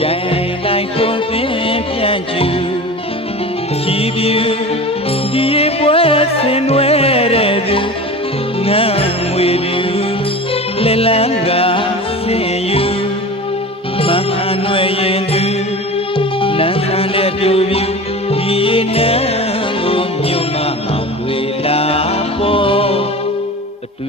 ကြိုင်လိုက်ထုံးပင်ပြန်ကျူကြည်ပြူဒီပွဲဆင်နွယ်တဲ့သူငန်းငွေပြူလေလန်းကဆင်ယူမဟန်နွယ်ရင်သူလန်းဆန်းတဲ့ပြူပြူဒီနဲ့ကိုမြို့မအောင်တွေလာပေါ်အတူ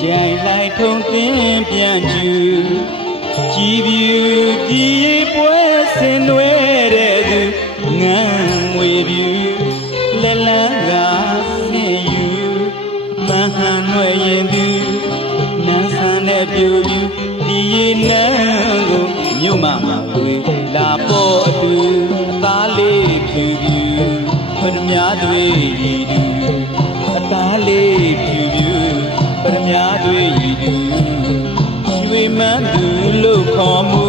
ကြိုင်လိုက်ထုံးတင်ပြန်ကျူကြည်ပြူဒီပွဲဆင်နွယ်တဲ့သူငန်းငွေပြူလက်လန်းကဆင်ယူမဟန်နွယ်ရင်သူနန်းဆန်းတဲ့ပြူပြူဒီနန်းကိုမြို့မှာတွေ့လာပေါ်အတူအသားလေးဖြူဖြူဖရမတွေရည်သူအသားလေးဖြူဖြူပရမတွေရည်သူရွှေမန်းသူလို့ခေါ်မှု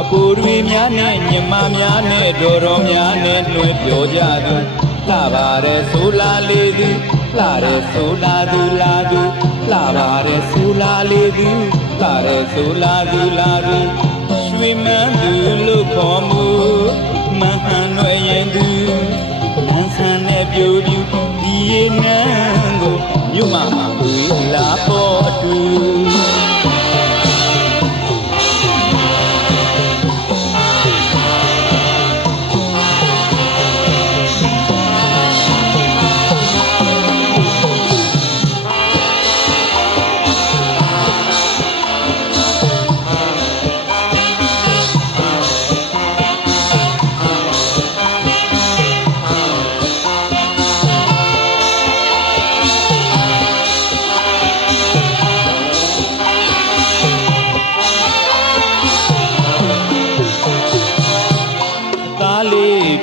အကိုတွေများနဲ့ညီမများနဲ့တော်များနဲ့လွှဲပြောကြသူလှပါတယ်ဆိုလာလေးသူလှတယ်ဆိုလာသူလာသူလှပါတယ်ဆိုလာလေးသူလှတယ်ဆိုလာသူလာသူရွှေမန်းသူလို့ခေါ်မှုမဟန်ွယ်ရင်သူနန်းဆန်းနဲ့ပြိုပြူဒီရေနန်းကိုမြို့မှာတွေ့လာပေါ်အတူ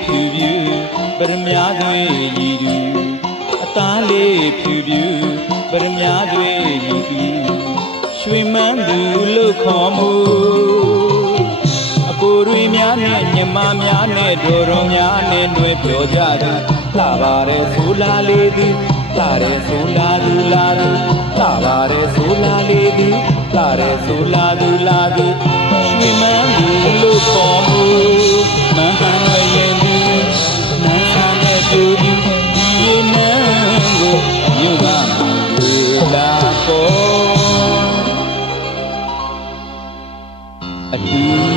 ဖြူဖြူပရမတွေရည်သူအသားလေးဖြူဖြူပရမတွေရည်သူရွှေမန်းသူလို့ခေါ်မှုအကိုတွေများနဲ့ညီမများနဲ့တော်များနဲ့တွဲပြောကြသူလှပါတယ်ဆိုလာလေးသူလှတယ်ဆိုလာသူလာသူလှပါတယ်ဆိုလာလေးသူလှတယ်ဆိုလာသူလာသူရွှေမန်းသူလို့ခေါ်မှုမဟန်ဝရင်သူနန်းဆန်းတဲ့သူဒီရေနန်းကိုမြို့ကတွေ့လာပေါ်အတူ